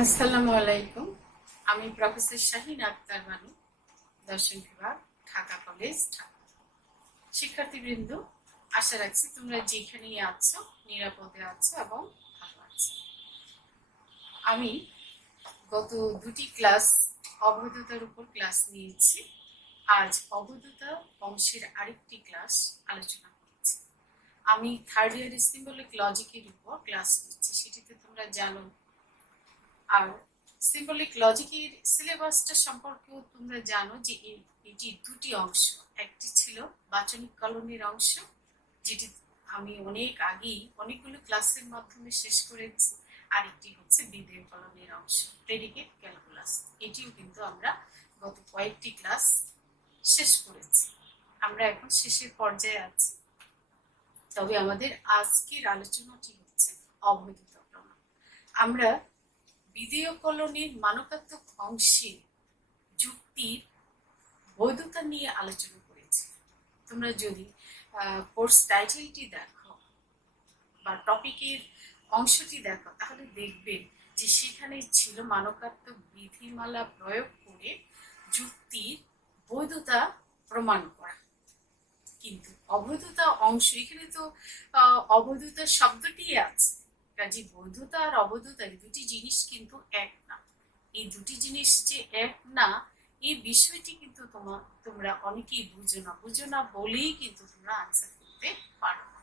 আসসালামু আলাইকুম। আমি প্রফেসর শাহিন আক্তার বানু, দর্শন বিভাগ, ঢাকা কলেজ, ঢাকা। শিক্ষার্থীবৃন্দ, আশা রাখছি তোমরা যেখানেই আছো নিরাপদে আছো এবং ভালো আছো। আমি গত দুটি ক্লাস অবৈধতার উপর ক্লাস নিয়েছি। আজ অবৈধতা অংশের আরেকটি ক্লাস আলোচনা করছি। আমি থার্ড ইয়ার সিম্বলিক লজিকের উপর ক্লাস নিচ্ছি, সেটিতে তোমরা জানো। আর সিম্বলিক লজিকের সিলেবাসটা সম্পর্কেও তোমরা জানো যে এটি দুটি অংশ। একটি ছিল বাচনিক কলনের অংশ, যেটি আমি অনেক আগেই অনেকগুলো ক্লাসের মাধ্যমে শেষ করেছি। আর একটি হচ্ছে বিধেয় কলনের অংশ, প্রেডিকেট ক্যালকুলাস। এটিও কিন্তু আমরা গত কয়েকটি ক্লাস শেষ করেছি। আমরা এখন শেষের পর্যায়ে আছি। তবে আমাদের আজকের আলোচনাটি হচ্ছে অবৈধতা প্রমাণ। আমরা বিধেয় কলনের মানকাত্মক অংশে যুক্তির বৈধতা নিয়ে আলোচনা করেছি। তোমরা যদি কোর্স টাইটেলটি দেখো বা টপিকের অংশটি দেখো, তাহলে দেখবে যে সেখানে ছিল মানকাত্মক বিধিমালা প্রয়োগ করে যুক্তির বৈধতা প্রমাণ করা। কিন্তু অবৈধতা অংশ, এখানে তো অবৈধতা শব্দটি আছে, কাজে বৈধতা আর অবৈধতা দুটি জিনিস কিন্তু এক না। এই দুটি জিনিস যে এক না, এই বিষয়টি কিন্তু তোমরা অনেকেই বুঝো না বলেই কিন্তু তোমরা আনসার করতে পারো না।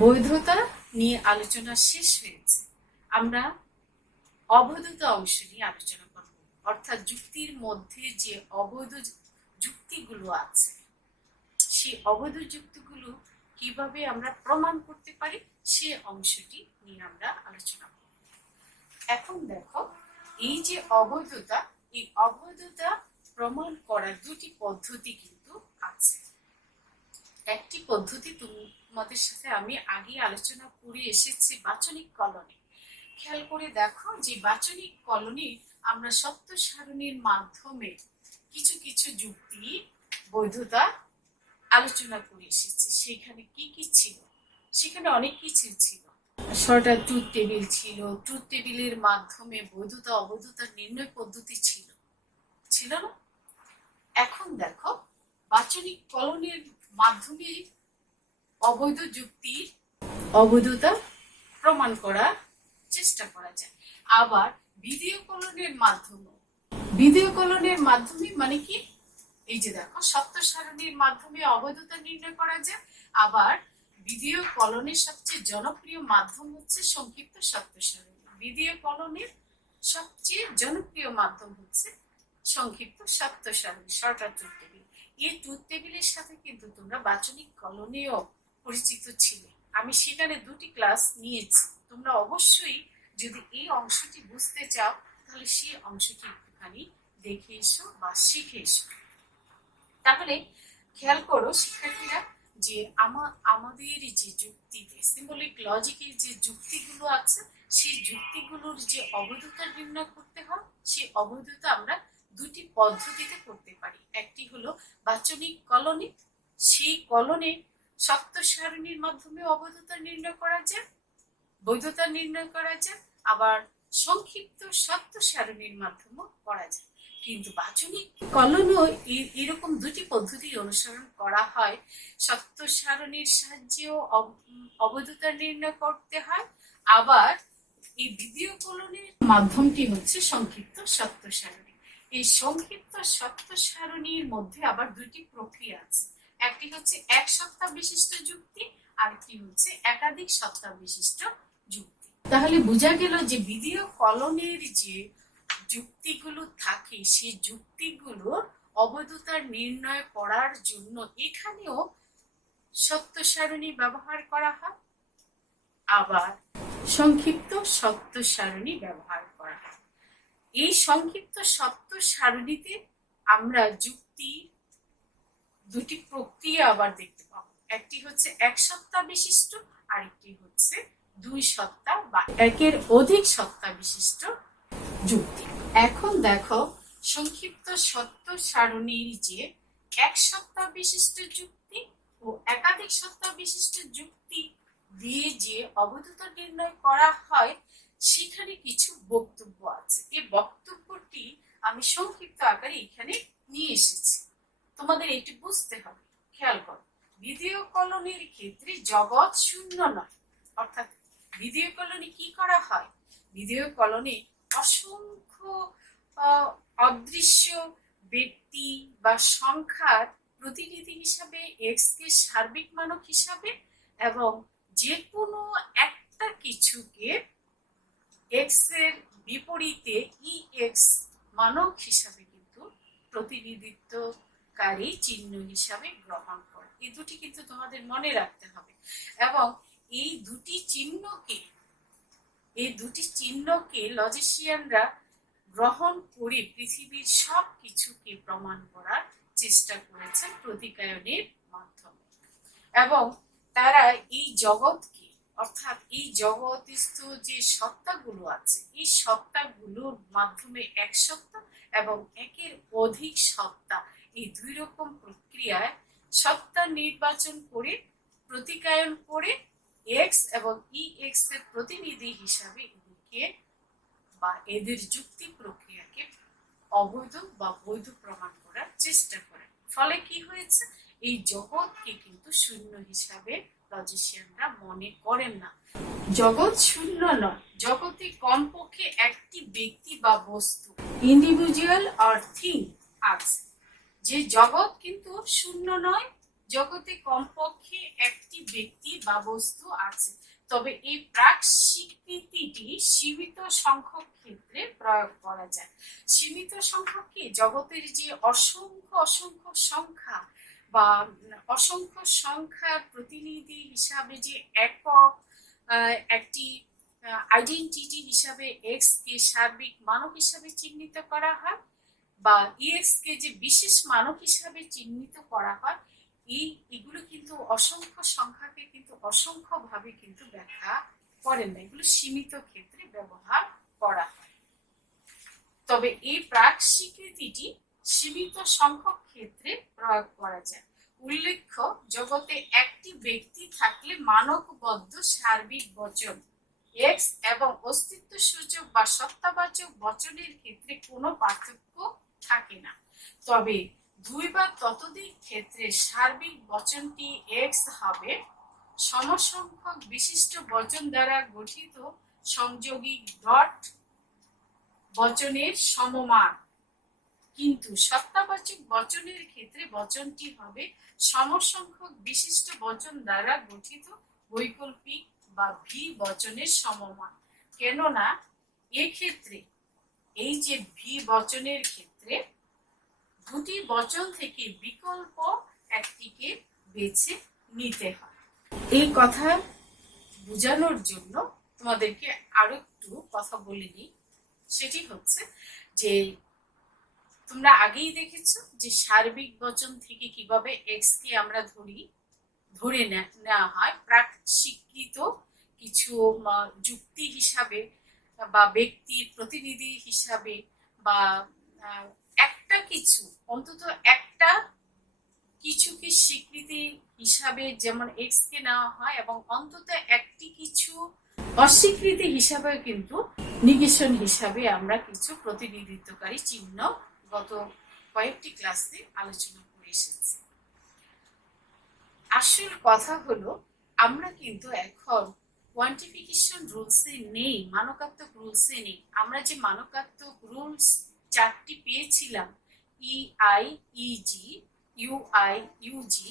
বৈধতা নিয়ে আলোচনা শেষ হয়েছে, আমরা অবৈধতা অংশ নিয়ে আলোচনা করব। অর্থাৎ যুক্তির মধ্যে যে অবৈধ যুক্তিগুলো আছে, সেই অবৈধ যুক্তিগুলো কিভাবে আমরা প্রমাণ করতে পারি সে অংশটি নিয়ে আমরা আলোচনা করব। এখন দেখো, এই যে অবৈধতা, এই অবৈধতা প্রমাণ করার দুটি পদ্ধতি কিন্তু আছে। একটি পদ্ধতি তোমাদের সাথে আমি আগে আলোচনা করে এসেছি বাচনিক কলনে। খেয়াল করে দেখো যে বাচনিক কলনে আমরা সত্য সারণীর মাধ্যমে কিছু কিছু যুক্তি বৈধতা আলোচনা করে এসেছি। সেখানে কি কি ছিল? সেখানে অনেক কিছু ছিল। শর্ট ট্রুথ টেবিল ছিল, ট্রুথ টেবিলের মাধ্যমে বৈধতা অবৈধতার নির্ণয় পদ্ধতি ছিল না? এখন দেখো, বাচনিক কলনের মাধ্যমে অবৈধ যুক্তির অবৈধতা প্রমাণ করার চেষ্টা করা যায়। আবার বিধেয় কলনের মাধ্যমে মানে কি? এই যে দেখো, সত্য সারণীর মাধ্যমে অবৈধতা নির্ণয় করা যায়। আবার বিধেয় কলনের সবচেয়ে জনপ্রিয় মাধ্যম হচ্ছে সংক্ষিপ্ত সত্য সারণী। বিধেয় কলনের সবচেয়ে জনপ্রিয় মাধ্যম হচ্ছে সংক্ষিপ্ত সত্য সারণী, শর্ট ট্রুথ টেবিল। এই ট্রুথ টেবিলের সাথে কিন্তু তোমরা বাচনিক কলনেও পরিচিত ছিলে। আমি সেখানে দুটি ক্লাস নিয়েছি। তোমরা অবশ্যই যদি এই অংশটি বুঝতে চাও, তাহলে সেই অংশটি একটুখানি দেখে এসো বা শিখে এসো। তাহলে খেয়াল করো শিক্ষার্থীরা, যে আমাদের যে যুক্তিতে সিম্বলিক লজিকের যে যুক্তিগুলো আছে, সেই যুক্তিগুলোর যে অবৈধতা নির্ণয় করতে হয়, সেই অবৈধতা আমরা দুটি পদ্ধতিতে করতে পারি। একটি হলো বাচনিক কলনে, সেই কলনে সত্য সারণীর মাধ্যমে অবৈধতা নির্ণয় করা যায়, বৈধতা নির্ণয় করা যায়। আবার সংক্ষিপ্ত সত্য সারণীর মাধ্যমেও করা যায়। কিন্তু বাচনিক কলনেও এরকম দুটি পদ্ধতি অনুসরণ করা হয়। সত্য সারণীর সাহায্যেও অবৈধতা নির্ণয় করতে হয়। আবার এই বিধেয় কলনের মাধ্যমটি হচ্ছে সংক্ষিপ্ত সত্য সারণী। এই সংক্ষিপ্ত সত্য সারণীর মধ্যে আবার দুটি প্রক্রিয়া আছে। একটি হচ্ছে এক সত্তা বিশিষ্ট যুক্তি, আর একটি হচ্ছে একাধিক সত্তা বিশিষ্ট যুক্তি। তাহলে বোঝা গেল যে বিধেয় কলনের যে যুক্তিগুলো থাকে, সেই যুক্তিগুলোর অবৈধতা নির্ণয় করার জন্য এখানেও সত্য সারণী ব্যবহার করা হয়, আবার সংক্ষিপ্ত সত্য সারণী ব্যবহার করা হয়। এই সংক্ষিপ্ত সত্য সারণীতে আমরা যুক্তি দুটি প্রক্রিয়া আবার দেখতে পাবো। একটি হচ্ছে এক সত্তা বিশিষ্ট, আর একটি হচ্ছে দুই সত্তা বা একের অধিক সত্তা বিশিষ্ট যুক্তি। এখন দেখো, সংক্ষিপ্ত সত্য সারণীর যে এক সত্তা বিশিষ্ট যুক্তি ও একাধিক সত্তা বিশিষ্ট যুক্তি দিয়ে যে অবৈধতা নির্ণয় করা হয়, সেখানে কিছু বক্তব্য আছে। এই বক্তব্যটি আমি সংক্ষিপ্ত আকারে এখানে নিয়ে এসেছি, তোমাদের এটি বুঝতে হবে। খেয়াল করো, ভিডিও কলোনির ক্ষেত্রে জগৎ শূন্য নয়। অর্থাৎ ভিডিও কলোনি কি করা হয়? ভিডিও কলোনি অসংখ্য অদৃশ্য ব্যক্তি বা সংখ্যার প্রতিনিধি হিসাবে এক্স কে সার্বিক মানক হিসাবে এবং যে কোনো একটা কিছুকে এক্স এর বিপরীতে ই এক্স মানক হিসাবে কিন্তু প্রতিনিধিত্বকারী চিহ্ন হিসাবে গ্রহণ করে। এই দুটি কিন্তু তোমাদের মনে রাখতে হবে। এবং এই দুটি চিহ্নকে লজিশিয়ানরা গ্রহণ করে পৃথিবীর সব কিছুকে প্রমাণ করার চেষ্টা করেছেন প্রতিকায়নের মাধ্যমে। এবং তারা এই জগৎকে, অর্থাৎ এই জগৎস্থ যে সত্তাগুলো আছে, এই সত্তাগুলোর মাধ্যমে এক সত্তা এবং একের অধিক সত্তা, এই দুই রকম প্রক্রিয়ায় সত্তা নির্বাচন করে প্রতিকায়ন করে এক্স এবং ই এক্স এর প্রতিনিধি হিসাবে এদেরকে বা এদের যুক্তি প্রক্রিয়াকে অবৈধ বা বৈধ প্রমাণ করার চেষ্টা করে। ফলে কি হয়েছে? এই জগৎকে কিন্তু শূন্য হিসাবে লজিশিয়ানরা মনে করেন না। জগৎ শূন্য নয়, জগতে কমপক্ষে একটি ব্যক্তি বা বস্তু, ইন্ডিভিজুয়াল আর থিং আছে। যে জগৎ কিন্তু শূন্য নয়, জগতে কমপক্ষে একটি ব্যক্তি বা বস্তু আছে। তবে এই প্রাক স্বীকৃতিটি সীমিত সংখ্যক ক্ষেত্রে প্রয়োগ করা যায়। সীমিত সংখ্যক কি? জগতের যে অসংখ্য সংখ্যা বা অসংখ্য সংখ্যার প্রতিনিধি হিসাবে যে একক একটি আইডেন্টিটি হিসাবে এক্স কে সার্বিক মানক হিসাবে চিহ্নিত করা হয় বা ইএক্স কে যে বিশেষ মানক হিসাবে চিহ্নিত করা হয়, এগুলো কিন্তু অসংখ্য সংখ্যাকে কিন্তু অসংখ্য ভাবে কিন্তু ব্যাখ্যা করেন না, এগুলো সীমিত ক্ষেত্রে ব্যবহার করা হয়। তবে এই প্রাক স্বীকৃতিটি সীমিত সংখ্যক ক্ষেত্রে প্রয়োগ করা যায়। উল্লেখ্য, জগতে একটি ব্যক্তি থাকলে মানকবদ্ধ সার্বিক বচন এক্স এবং অস্তিত্ব সূচক বা সত্তাবাচক বচনের ক্ষেত্রে কোনো পার্থক্য থাকে না। তবে দুই বা ততোধিক ক্ষেত্রে সার্বিক বচনটি এক্স হবে সমসংখ্যক বিশিষ্ট বচন দ্বারা গঠিত সংযোগী ডট বচনের সমমান, কিন্তু সত্তাবাচক বচনের ক্ষেত্রে বচনটি হবে সমসংখ্যক বিশিষ্ট বচন দ্বারা গঠিত বৈকল্পিক বা ভি বচনের সমমান। কেননা এক্ষেত্রে এই যে ভি বচনের ক্ষেত্রে দুটি বচন থেকে বিকল্প একটিকে বেছে নিতে হয়। এই কথা বোঝানোর জন্য তোমাদেরকে আরো একটু কথা বলে নিই। সেটি হচ্ছে যে তোমরা আগেই দেখেছো যে সার্বিক বচন থেকে কিভাবে এক্স কে আমরা ধরে নেওয়া হয় প্রাক স্বীকৃত কিছু যুক্তি হিসাবে বা ব্যক্তির প্রতিনিধি হিসাবে বা একটা কিছু, অন্তত একটা কিছুকে স্বীকৃতি হিসাবে যেমন এক্স কে নেওয়া হয় এবং অন্তত একটি কিছু অস্বীকৃতি হিসাবে কিন্তু নিগেশন হিসাবে আমরা কিছু প্রতিনিধিত্বকারী চিহ্ন গত কয়েকটি ক্লাসে আলোচনা করে এসেছি। আসল কথা হলো আমরা কিন্তু এখন কোয়ান্টিফিকেশন রুলসে নেই, মানকাত্মক রুলসে নেই। আমরা যে মানকাত্মক রুলস চারটি পেয়েছিলাম, ইআই, ইজি, ইউআই, ইউজি,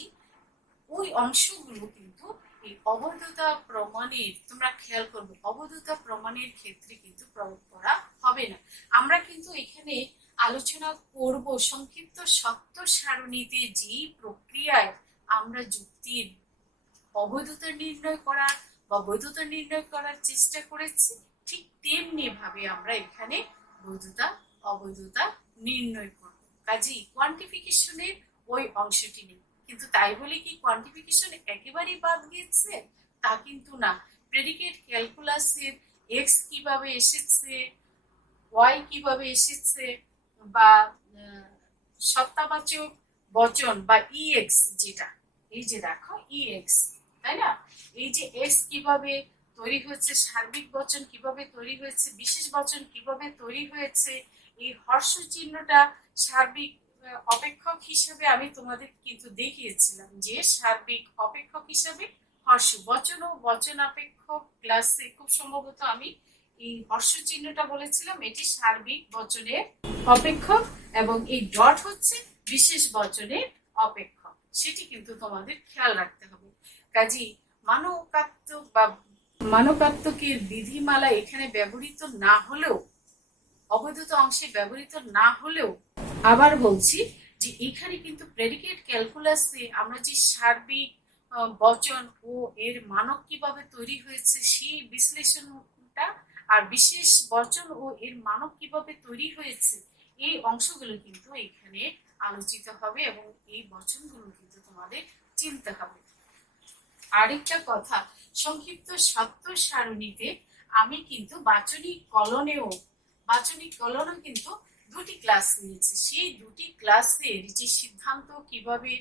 ওই অংশগুলো কিন্তু এই অবৈধতা প্রমাণের, তোমরা খেয়াল করবে, অবৈধতা প্রমাণের ক্ষেত্রে কিন্তু প্রয়োগ করা হবে না। আমরা কিন্তু এখানে আলোচনা করব সংক্ষিপ্ত সত্য সারণীতে যে প্রক্রিয়ায় আমরা যুক্তির অবৈধতা নির্ণয় করার বা বৈধতা নির্ণয় করার চেষ্টা করেছি, ঠিক তেমনি ভাবে আমরা এখানে বৈধতা অবৈধতা নির্ণয় করব। কাজেই কোয়ান্টিফিকেশনের ওই অংশটি নেই। কিন্তু তাই বলে কি কোয়ান্টিফিকেশন একেবারেই বাদ গিয়েছে? তা কিন্তু না। প্রেডিকেট ক্যালকুলাসের এক্স কিভাবে এসেছে, ওয়াই কিভাবে এসেছে, বা সত্তাবাচক বচন বা ইএক্স, যেটা এই যে দেখো ইএক্স, তাই না, এই যে এক্স কিভাবে তৈরি হয়েছে, সার্বিক বচন কিভাবে তৈরি হয়েছে, বিশেষ বচন কিভাবে তৈরি হয়েছে, এই হর্ষ চিহ্নটা সার্বিক অপেক্ষক হিসেবে আমি তোমাদের কিন্তু দেখিয়েছিলাম যে সার্বিক অপেক্ষক হিসেবে হর্ষ, বচন ও বচনাপেক্ষক ক্লাসে খুব সম্ভবত আমি এই হর্ষ চিহ্নটা বলেছিলাম, এটি সার্বিক বচনের অপেক্ষক এবং এই ডট হচ্ছে বিশেষ বচনের অপেক্ষক, সেটি কিন্তু তোমাদের খেয়াল রাখতে হবে। কাজী মানকাত্মক বা মানকাত্মকের বিধিমালা এখানে ব্যবহৃত না হলেও, অবৈধত অংশে ব্যবহৃত না হলেও, আবার বলছি যে এখানে কিন্তু প্রেডিকেট ক্যালকুলাসে আমরা যে সার্বিক বচন ও এর মানক কিভাবে তৈরি হয়েছে সেই বিশ্লেষণটা, আর বিশেষ বচন ও এর মানক কিভাবে তৈরি হয়েছে এই অংশগুলো কিন্তু এখানে আলোচিত হবে এবং এই বচনগুলো কিন্তু তোমাদের চিনতে হবে। আরেকটা কথা, সংক্ষিপ্ত সত্য সারণীতে আমি কিন্তু বাচনিক কলনেও কিন্তু দুটি ক্লাস নিয়েছি। সেই দুটি ক্লাসের যে সিদ্ধান্ত কিভাবে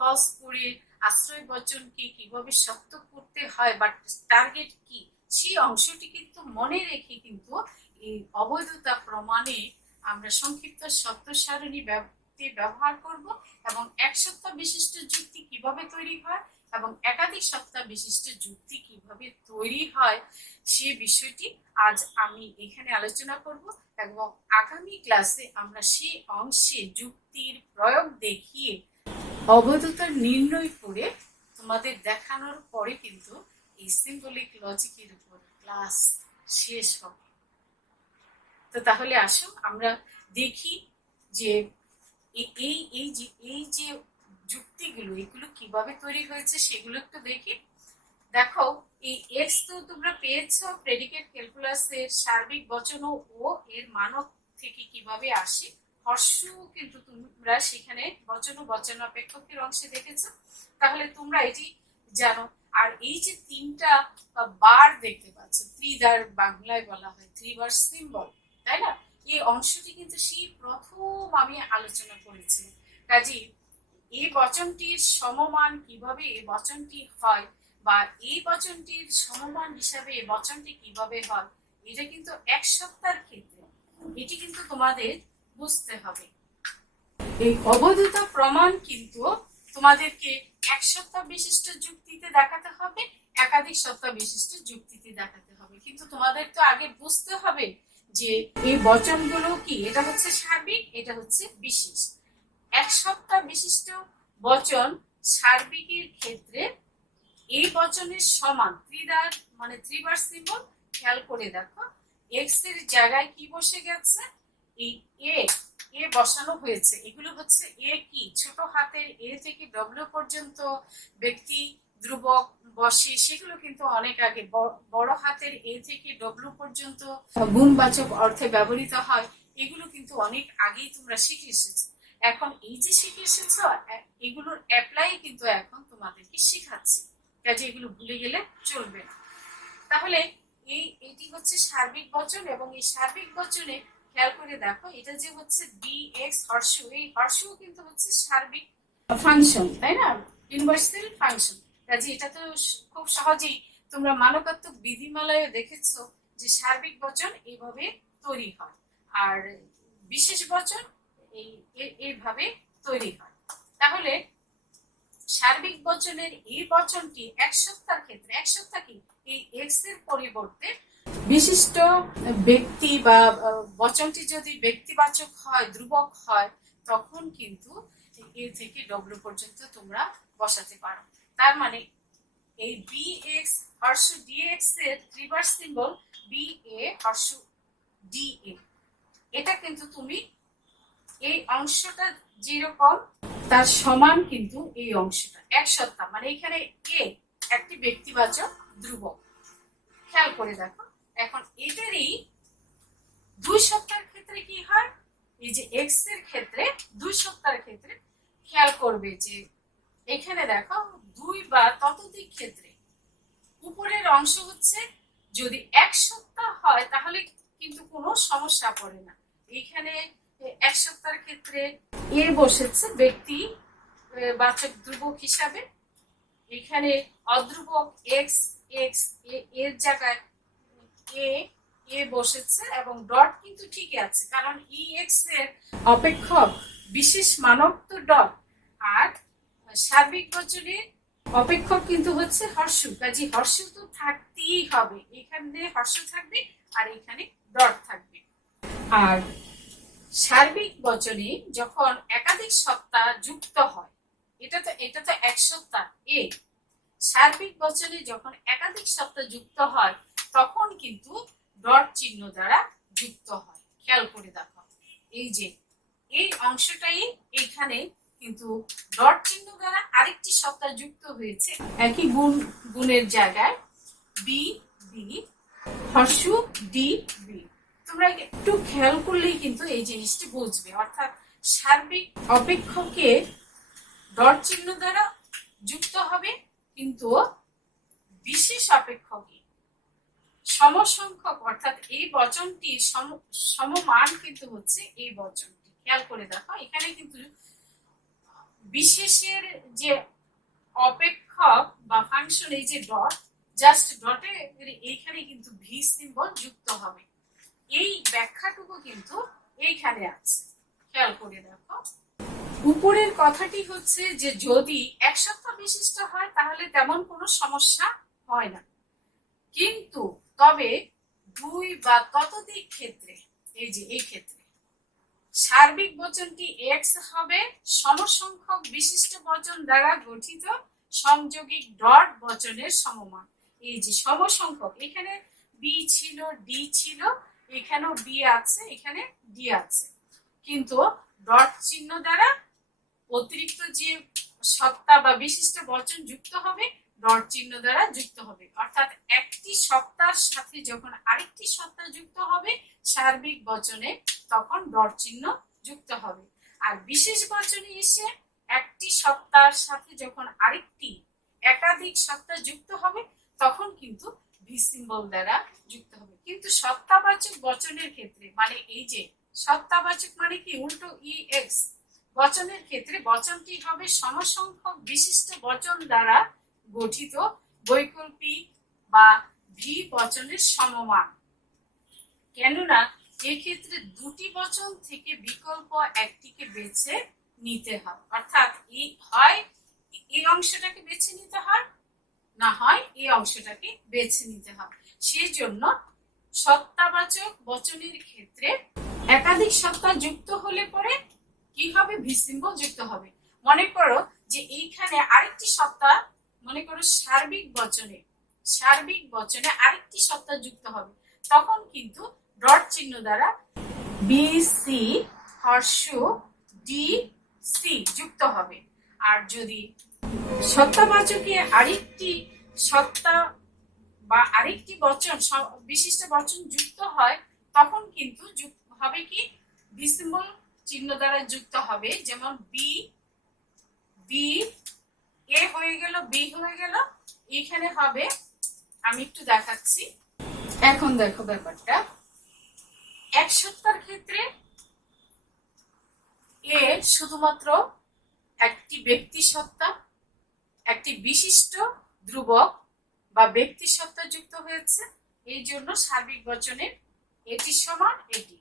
ফলস করে আশ্রয় বচনকে কিভাবে সত্য করতে হয় বা টার্গেট কি, সেই অংশটি কিন্তু মনে রেখে কিন্তু এই অবৈধতা প্রমাণে আমরা সংক্ষিপ্ত সত্য সারণী ব্যবহার করব এবং এক সত্তা বিশিষ্ট যুক্তি কিভাবে তৈরি হয় এবং একাধিক সত্তা বিশিষ্ট যুক্তি কিভাবে তৈরি হয় সে বিষয়টি আজ আমি এখানে আলোচনা করব এবং আগামী ক্লাসে আমরা সেই অংশে যুক্তির প্রয়োগ দেখিয়ে অবৈধতা নির্ণয় করে তোমাদের দেখানোর পরে কিন্তু এই সিম্বলিক লজিকের উপর ক্লাস শেষ হবে। তো তাহলে আসো আমরা দেখি যে এই যে যুক্তিগুলো এগুলো কিভাবে তৈরি হয়েছে সেগুলো একটু দেখি। দেখো, এই এক্স তো তোমরা পেয়েছো প্রেডিকেট ক্যালকুলাসের সার্বিক বচন ও এর মানক থেকে কিভাবে আসে, হর্ষ কিন্তু তোমরা সেখানে বচন ও বচনাপেক্ষকের অংশে দেখেছো, তাহলে তোমরা এটি জানো। আর এই যে তিনটা বার দেখতে পাচ্ছ, ত্রিদার বাংলায় বলা হয় ত্রিবার সিম্বল, তাই না? এই অংশটি কিন্তু সেই প্রথম আমি আলোচনা করেছি। কাজী এই বচনটির সমমান কিভাবে এই বচনটি হয় বা এই বচনটির সমমান হিসাবে এই বচনটি কিভাবে হয়, এটা কিন্তু এক সপ্তাহের ক্ষেত্রে এটি কিন্তু তোমাদের বুঝতে হবে। এই অবৈধতা প্রমাণ কিন্তু তোমাদেরকে এক সত্তা বিশিষ্ট যুক্তিতে দেখাতে হবে, একাধিক সত্তা বিশিষ্ট যুক্তিতে দেখাতে হবে, কিন্তু তোমাদের তো আগে বুঝতে হবে যে এই বচনগুলো কি, এটা হচ্ছে সার্বিক, এটা হচ্ছে বিশেষ। এক সত্তা বিশিষ্ট বচন সার্বিকের ক্ষেত্রে এই বচনের সমান ত্রিদার মানে ত্রিবার সিম্বল, খেয়াল করে দেখো এক্স এর জায়গায় কি বসে গেছে, এই এ বসানো হয়েছে। এগুলো হচ্ছে এ কি, ছোট হাতের এ থেকে ডব্লিউ পর্যন্ত ব্যক্তি ধ্রুবক বসে, সেগুলো কিন্তু অনেক আগে বড় হাতের এ থেকে ডব্লিউ পর্যন্ত গুণবাচক অর্থে ব্যবহৃত হয়, এগুলো কিন্তু অনেক আগেই তোমরা শিখে এসেছো। এখন এই যে শিখে এসেছো এগুলোর অ্যাপ্লাই কিন্তু এখন তোমাদেরকে শিখাচ্ছি, কাজে এগুলো ভুলে গেলে চলবে না। তাহলে এটি হচ্ছে সার্বিক বচন এবং এই সার্বিক বচনে খেয়াল করে দেখো এটা যে হচ্ছে বি এক্স হর্ষ, এই হর্ষ কিন্তু হচ্ছে সার্বিক ফাংশন, তাই না? Universal function. কাজে এটা তো খুব সহজেই তোমরা মানকাত্মক বিধিমালায় দেখেছো যে সার্বিক বচন এইভাবে তৈরি হয় আর বিশেষ বচন এইভাবে তৈরি হয়। তাহলে সার্বিক বচনের এই বচনটি এক সত্তার ক্ষেত্রে, এক সত্তা কি, এই এক্স এর পরিবর্তে বিশিষ্ট ব্যক্তি বা বচনটি যদি ব্যক্তিবাচক হয়, ধ্রুবক হয়, তখন কিন্তু এ থেকে ডব্লিউ পর্যন্ত তোমরা বসাতে পারো। তার মানে এই বি এক্স হর্ষ ডিএক্স এর ত্রিবার সিম্বল বি এ হর্ষ ডি এ, এটা কিন্তু তুমি এই অংশটা যেরকম তার সমান কিন্তু এই অংশটা এক সত্তা, মানে এখানে এ একটি ব্যক্তিবাচক ধ্রুবক। খেয়াল করে দেখো এখন এটারই দুই সত্তার ক্ষেত্রে কি হয়, এই যে এক্স এর ক্ষেত্রে দুই সত্তার ক্ষেত্রে খেয়াল করবে যে এখানে দেখো দুই বা ততোধিক ক্ষেত্রে উপরের অংশ হচ্ছে যদি এক সত্তা হয় তাহলে কিন্তু কোনো সমস্যা পড়ে না। এখানে এক সত্তার ক্ষেত্রে এ বসেছে ব্যক্তি বাচক ধ্রুবক হিসাবে, এখানে অধ্রুবক এক্স এক্স এর জায়গায় এ এ বসেছে এবং ডট কিন্তু ঠিকই আছে, কারণ ই এক্স এর অপেক্ষক বিশেষ মানক তো ডট, আর সার্বিক বচনে অপেক্ষক কিন্তু হচ্ছে হর্ষ, কাজে হর্ষ তো থাকতেই হবে, এখানে হর্ষ থাকবে আর এখানে ডট থাকবে। আর সার্বিক বচনে যখন একাধিক সত্তা যুক্ত হয়, এটা তো এক সত্তা এ, সার্বিক বচনে যখন একাধিক সত্তা যুক্ত হয় তখন কিন্তু ডট চিহ্ন দ্বারা যুক্ত হয়। খেয়াল করে দেখো, এই যে এই অংশটাই এখানে কিন্তু ডট চিহ্ন দ্বারা আরেকটি সত্তা যুক্ত হয়েছে একই গুণের জায়গায়, বি বি হর্ষ ডি বি। তোমরা একটু খেয়াল করলেই কিন্তু এই জিনিসটি বুঝবে, অর্থাৎ সার্বিক অপেক্ষকে ডট চিহ্ন দ্বারা যুক্ত হবে, কিন্তু বিশেষ অপেক্ষকে সমসংখ্যক অর্থাৎ এই বচনটির সমমান কিন্তু হচ্ছে এই বচনটি। খেয়াল করে দেখো, এখানে কিন্তু বিশেষের যে অপেক্ষক বা ফাংশন এই যে ডট, জাস্ট ডটে এইখানে কিন্তু ভি সিম্বল যুক্ত হবে, এই ব্যাখ্যাটুকু কিন্তু এইখানে আছে। খেয়াল করে দেখো, উপরের কথাটি হচ্ছে যে যদি এক সত্তা বিশিষ্ট হয় তাহলে তেমন কোনো সমস্যা হয় না, কিন্তু তবে দুই বা ততোধিক ক্ষেত্রে, এই যে এই ক্ষেত্রে সার্বিক বচনটি এক্স হবে সমসংখ্যক বিশিষ্ট বচন দ্বারা গঠিত সংযোগিক ডট বচনের সমমান। এই যে সমসংখ্যক, এখানে বি ছিল ডি ছিল, এখানেও বি আছে এখানে ডি আছে, কিন্তু ডট চিহ্ন দ্বারা অতিরিক্ত যে সত্তা বা বিশিষ্ট বচন যুক্ত হবে ডট চিহ্ন দ্বারা যুক্ত হবে, অর্থাৎ একটি সত্তার সাথে যখন আরেকটি সত্তা যুক্ত হবে সার্বিক বচনে তখন ডট চিহ্ন যুক্ত হবে, আর বিশেষ বচনে এসে একটি সত্তার সাথে যখন আরেকটি একাধিক সত্তা যুক্ত হবে তখন কিন্তু ভি সিম্বল দ্বারা যুক্ত হবে। কিন্তু সত্তাবাচক বচনের ক্ষেত্রে, মানে এই যে সত্তাবাচক মানে কি উল্টো ই এক্স বচনের ক্ষেত্রে বচনটি হবে সমসংখ্যক বিশিষ্ট বচন দ্বারা গঠিত বৈকল্পিক বা ভি বচনের সমমান, কেননা এক্ষেত্রে দুটি বচন থেকে বিকল্প একটিকে বেছে নিতে হয়, অর্থাৎ হয় এই অংশটাকে বেছে নিতে হয়, না হয় এই অংশটাকে বেছে নিতে হয়। সেই জন্য সত্তাবাচক বচনের ক্ষেত্রে একাধিক সত্তা যুক্ত হলে পরে কি হবে, ভি সিম্বল যুক্ত হবে। মনে করো যে এইখানে আরেকটি সত্তা, মনে করো সার্বিক বচনে আরেকটি সত্তা যুক্ত হবে, তখন কিন্তু ডট চিহ্ন দ্বারা বি সি হর্ষ ডি সি যুক্ত হবে। আর যদি সত্তাবাচকে আরেকটি সত্তা বা আরেকটি বচন বিশিষ্ট বচন যুক্ত হয় তখন কিন্তু হবে কি ভি সিম্বল চিহ্ন দ্বারা যুক্ত হবে, যেমন বি বি এ হয়ে গেল, বি হয়ে গেল, এখানে হবে, আমি একটু দেখাচ্ছি। এখন দেখো ব্যাপারটা, এক সত্তার ক্ষেত্রে এ শুধুমাত্র একটি ব্যক্তি সত্তা, একটি বিশিষ্ট ধ্রুবক বা ব্যক্তি সত্তা যুক্ত হয়েছে, এই জন্য সার্বিক বচনে এটির সমান এটি,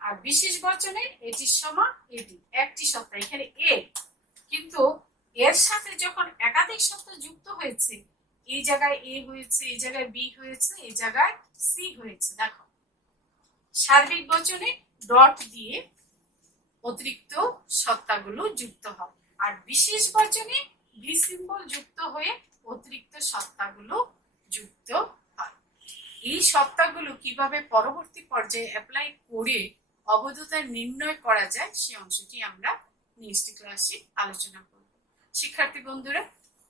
আর বিশেষ বচনে এটির সমান এটি, একটি সত্তা এখানে এ, কিন্তু এর সাথে যখন একাধিক সত্তা যুক্ত হয়েছে, এই জায়গায় এ হয়েছে, এই জায়গায় বি হয়েছে, এই জায়গায় সি হয়েছে, দেখো সার্বিক বচনে ডট দিয়ে অতিরিক্ত সত্তাগুলো যুক্ত হয়, আর বিশেষ বচনে ভি সিম্বল যুক্ত হয়ে অতিরিক্ত সত্তাগুলো যুক্ত হয়। এই সত্তাগুলো কিভাবে পরবর্তী পর্যায়ে অ্যাপ্লাই করে অবৈধতা নির্ণয় করা যায় সে অংশটি আমরা নেক্সট ক্লাসে আলোচনা করব। শিক্ষার্থী বন্ধুরা,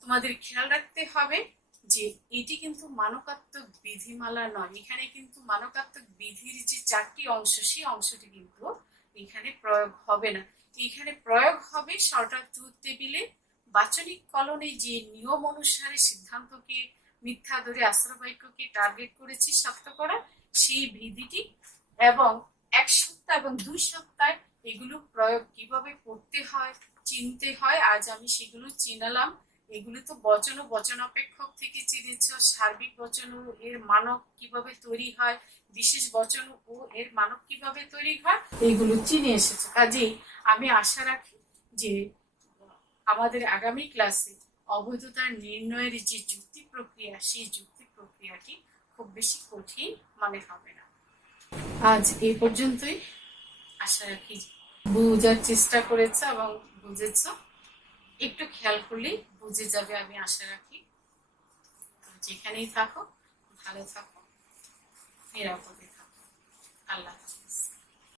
তোমাদের খেয়াল রাখতে হবে যে এটি কিন্তু মানকাত্মক বিধিমালা নয়, এখানে কিন্তু মানকাত্মক বিধির যে চারটি অংশ সেই অংশটি কিন্তু এখানে প্রয়োগ হবে না, এখানে প্রয়োগ হবে শর্ট অফ ট্রুথ টেবিলে বাচনিক কলনে যে নিয়ম অনুসারে সিদ্ধান্তকে মিথ্যা ধরে আশ্রয়বাক্যকে টার্গেট করেছি সত্য করা সেই বিধিটি, এবং এক সপ্তাহ এবং 2 সপ্তাহে এগুলো প্রয়োগ কিভাবে করতে হয় চিনতে হয়, আজ আমি সেগুলো চিনালাম এগুলো তো বচন ও বচনাপেক্ষক থেকে চিনেছ, সার্বিক বচন ও এর মানক কিভাবে তৈরি হয়, বিশেষ বচন ও এর মানক কিভাবে তৈরি হয়, এগুলো চিনে এসেছে। কাজেই আমি আশা রাখি যে আমাদের আগামী ক্লাসে অবৈধতা নির্ণয়ের যে যুক্তি প্রক্রিয়া, সেই যুক্তি প্রক্রিয়াটি খুব বেশি কঠিন মনে হবে না। আজ এই পর্যন্তই। আশা রাখি বোঝার চেষ্টা করেছ এবং বুঝেছ। একটু খেয়াল করলেই বুঝে যাবে আমি আশা রাখি। যেখানেই থাকো ভালো থাকো, নিরাপদে থাকো। আল্লাহ হাফিজ।